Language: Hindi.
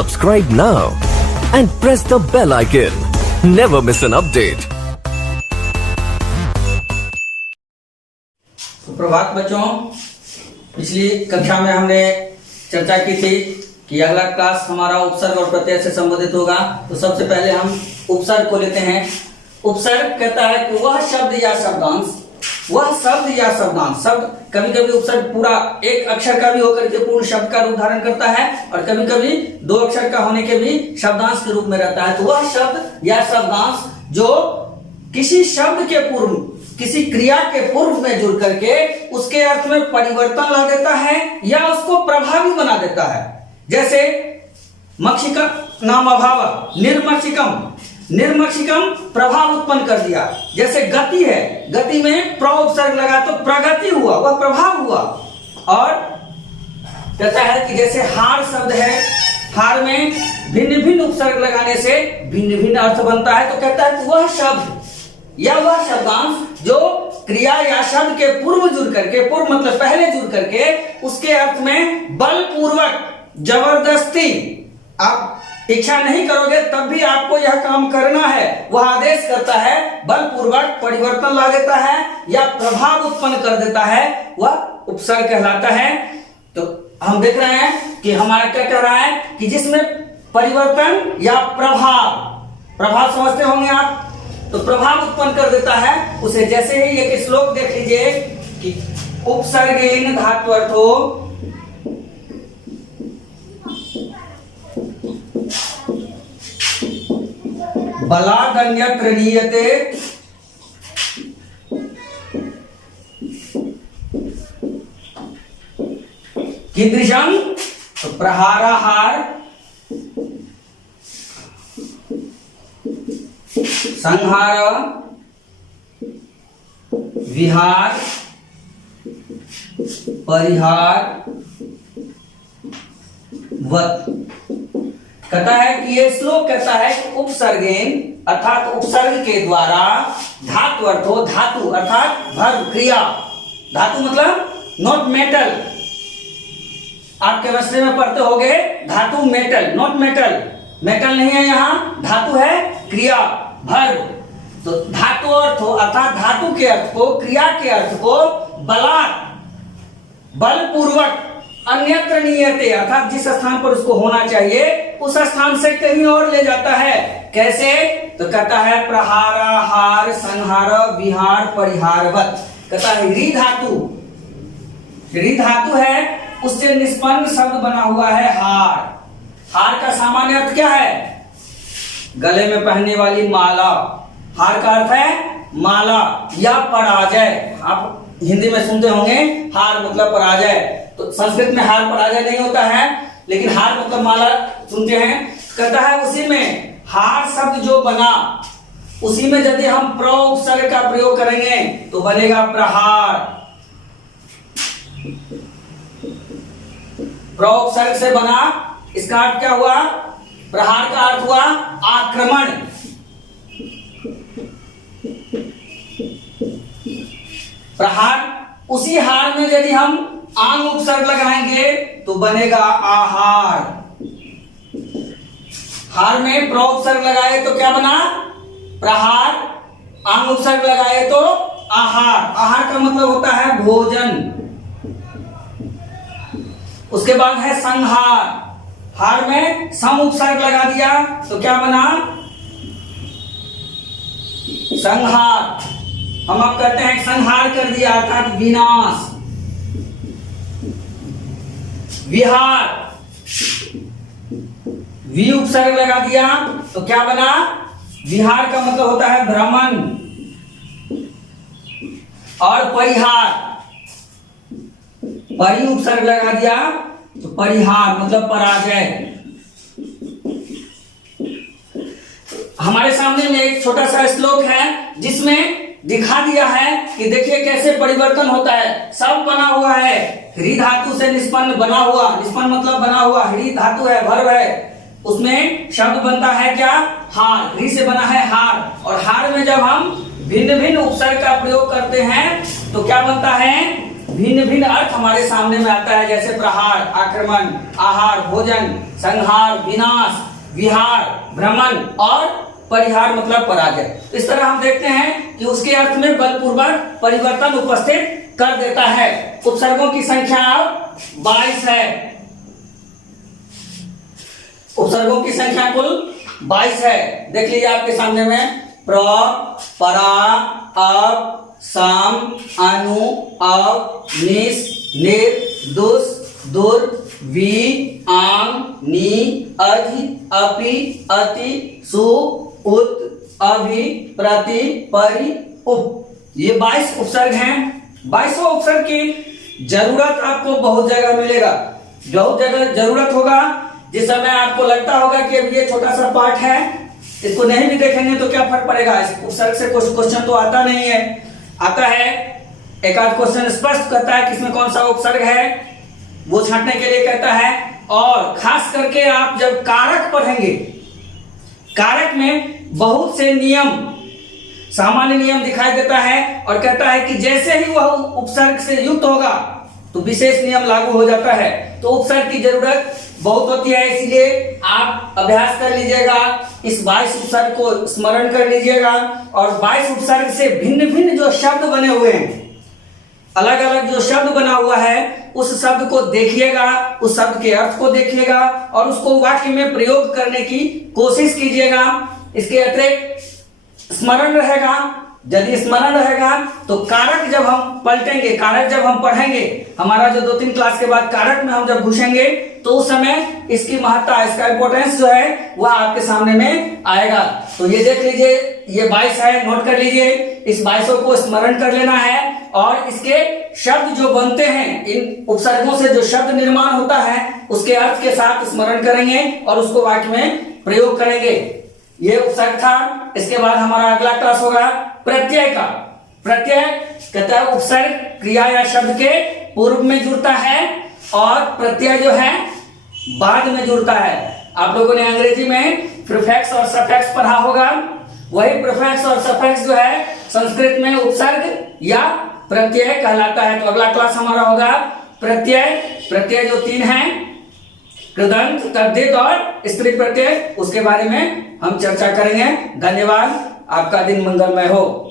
Subscribe now and press the bell icon. Never miss an update. सुप्रभात बच्चों, पिछली कक्षा में हमने चर्चा की थी कि अगला क्लास हमारा उपसर्ग और प्रत्यय से संबंधित होगा। तो सबसे पहले हम उपसर्ग को लेते हैं। उपसर्ग कहता है कि वह शब्द या शब्दांश, वह शब्द या शब्दांश। शब्द कभी कभी उपसर्ग पूरा एक अक्षर का भी होकर के पूर्ण शब्द का रूप धारण करता है और कभी कभी दो अक्षर का होने के भी शब्दांश के रूप में रहता है। तो वह शब्द या शब्दांश जो किसी शब्द के पूर्व, किसी क्रिया के पूर्व में जुड़ करके उसके अर्थ में परिवर्तन ला देता है या उसको प्रभावी बना देता है। जैसे मक्षिका नाम अभाव, निर्मक्षिकम, निर्मक्षिकम प्रभाव उत्पन्न कर दिया। जैसे गति है, गति में प्र उपसर्ग लगा तो प्रगति हुआ, वह प्रभाव हुआ। और कहता है कि जैसे हार शब्द है, हार में भिन्न भिन्न उपसर्ग लगाने से भिन्न भिन्न अर्थ बनता है। तो कहता है कि वह शब्द या वह शब्दांश जो क्रिया या शब्द के पूर्व जुड़ करके, पूर्व मतलब पहले जुड़ करके उसके अर्थ में बलपूर्वक, जबरदस्ती, आप इच्छा नहीं करोगे तब भी आपको यह काम करना है, वह आदेश करता है, बलपूर्वक परिवर्तन ला देता है या प्रभाव उत्पन्न कर देता है, वह उपसर्ग कहलाता है। तो हम देख रहे हैं कि हमारा क्या कह रहा है कि जिसमें परिवर्तन या प्रभाव, प्रभाव समझते होंगे आप, तो प्रभाव उत्पन्न कर देता है उसे। जैसे ही एक श्लोक देख लीजिए कि उपसर्गेन धात्वर्थो बलादन्यत्र नीयते कीदृशं, तो प्रहाराहार, संहार, विहार, परिहार, वत। कहता है कि ये श्लोक कहता है कि उपसर्गेन अर्थात उपसर्ग के द्वारा धातु अर्थो, धातु अर्थात वर्ब क्रिया, धातु मतलब नॉट मेटल, आप केमिस्ट्री में पढ़ते होंगे धातु मेटल, नॉट मेटल, मेटल नहीं है यहाँ, धातु है क्रिया, वर्ब। तो धातु अर्थ अर्थात धातु के अर्थ को, क्रिया के अर्थ को बलात्, बलपूर्वक, अन्यत्र नीयते अर्थात जिस स्थान पर उसको होना चाहिए उस स्थान से कहीं और ले जाता है। कैसे? तो कहता है प्रहाराहार, संहार, विहार, परिहारवत। कहता है री धातु, री धातु है, उससे निष्पन्न शब्द बना हुआ है हार। हार का सामान्य अर्थ क्या है? गले में पहनने वाली माला। हार का अर्थ है माला या पराजय। आप हिंदी में सुनते होंगे हार मतलब पराजय, तो संस्कृत में हार पराजय नहीं होता है, लेकिन हार मतलब माला सुनते हैं। कहता है उसी में हार शब्द जो बना, उसी में यदि हम प्र उपसर्ग का प्रयोग करेंगे तो बनेगा प्रहार। प्र उपसर्ग से बना, इसका अर्थ क्या हुआ? प्रहार का अर्थ हुआ आक्रमण। प्रहार, उसी हार में यदि हम आंग उपसर्ग लगाएंगे तो बनेगा आहार। हार में प्र उपसर्ग लगाए तो क्या बना? प्रहार। आंग उपसर्ग लगाए तो आहार। आहार का मतलब होता है भोजन। उसके बाद है संहार। हार में सम उपसर्ग लगा दिया तो क्या बना? संहार। हम आप कहते हैं संहार कर दिया अर्थात विनाश। विहार, वी उपसर्ग लगा दिया तो क्या बना? विहार का मतलब होता है भ्रमण। और परिहार, परि उपसर्ग लगा दिया तो परिहार मतलब पराजय। हमारे सामने में एक छोटा सा श्लोक है जिसमें दिखा दिया है कि देखिए कैसे परिवर्तन होता है। सब बना हुआ है, ह्री धातु से निष्पन्न बना हुआ, निष्पन्न मतलब बना हुआ, ह्री धातु है, वर्ब है, उसमें शब्द बनता है क्या? हार। ह्री से बना है हार, और हार में जब हम भिन्न भिन्न उपसर्ग का प्रयोग करते हैं तो क्या बनता है? भिन्न भिन्न अर्थ हमारे सामने में आता है, जैसे प्रहार, आक्रमण, आहार, भोजन, संहार, विनाश, विहार, भ्रमण और परिहार मतलब पराजय। तो इस तरह हम देखते हैं कि उसके अर्थ में बलपूर्वक परिवर्तन उपस्थित कर देता है। उपसर्गों की संख्या 22 है। उपसर्गों की संख्या कुल 22 है। देख लीजिए आपके सामने में प्र, परा, अप, सम, अनु, अव, निस, निर, दुस, दुर, वि, आंग, नि, अधि, अपि, अति, सु, उत, अभि, प्रति, परि, उप। ये 22 उपसर्ग हैं। 22 उपसर्ग की जरूरत आपको बहुत जगह मिलेगा, बहुत जगह जरूरत होगा। जिस समय आपको लगता होगा कि अब ये छोटा सा पार्ट है, इसको नहीं भी देखेंगे तो क्या फर्क पड़ेगा, इस उपसर्ग से कुछ क्वेश्चन तो आता नहीं है, आता है एक आध क्वेश्चन स्पष्ट करता है किसमें कौन सा उपसर्ग है, वो छांटने के लिए कहता है। और खास करके आप जब कारक पढ़ेंगे, कारक में बहुत से नियम, सामान्य नियम दिखाई देता है और कहता है कि जैसे ही वह उपसर्ग से युक्त होगा तो विशेष नियम लागू हो जाता है। तो उपसर्ग की जरूरत बहुत होती है, इसलिए आप अभ्यास कर लीजिएगा, इस 22 उपसर्ग को स्मरण कर लीजिएगा। और 22 उपसर्ग से भिन्न भिन्न जो शब्द बने हुए हैं, अलग अलग जो शब्द बना हुआ है, उस शब्द को देखिएगा, उस शब्द के अर्थ को देखिएगा और उसको वाक्य में प्रयोग करने की कोशिश कीजिएगा। इसके अतिरिक्त स्मरण रहेगा, यदि स्मरण रहेगा तो कारक जब हम पलटेंगे, कारक जब हम पढ़ेंगे, हमारा जो 2-3 क्लास के बाद कारक में हम जब घुसेंगे तो उस समय इसकी महत्ता, इसका इंपॉर्टेंस जो है वह आपके सामने में आएगा। तो ये देख लीजिए, ये 22 है, नोट कर लीजिए, इस 22 को स्मरण कर लेना है और इसके शब्द जो बनते हैं, इन उपसर्गों से जो शब्द निर्माण होता है उसके अर्थ के साथ स्मरण करेंगे और उसको वाक्य में प्रयोग करेंगे। ये उपसर्ग था। इसके बाद हमारा अगला क्लास होगा प्रत्यय का। प्रत्यय कहता है उपसर्ग क्रिया या शब्द के पूर्व में जुड़ता है और प्रत्यय जो है बाद में जुड़ता है। आप लोगों ने अंग्रेजी में प्रीफिक्स और सफिक्स पढ़ा होगा, वही प्रीफिक्स और सफिक्स जो है संस्कृत में उपसर्ग या प्रत्यय कहलाता है। तो अगला क्लास हमारा होगा प्रत्यय। प्रत्यय जो 3 हैं, कृदंत, तद्धित और स्त्री प्रत्यय, उसके बारे में हम चर्चा करेंगे। धन्यवाद, आपका दिन मंगलमय हो।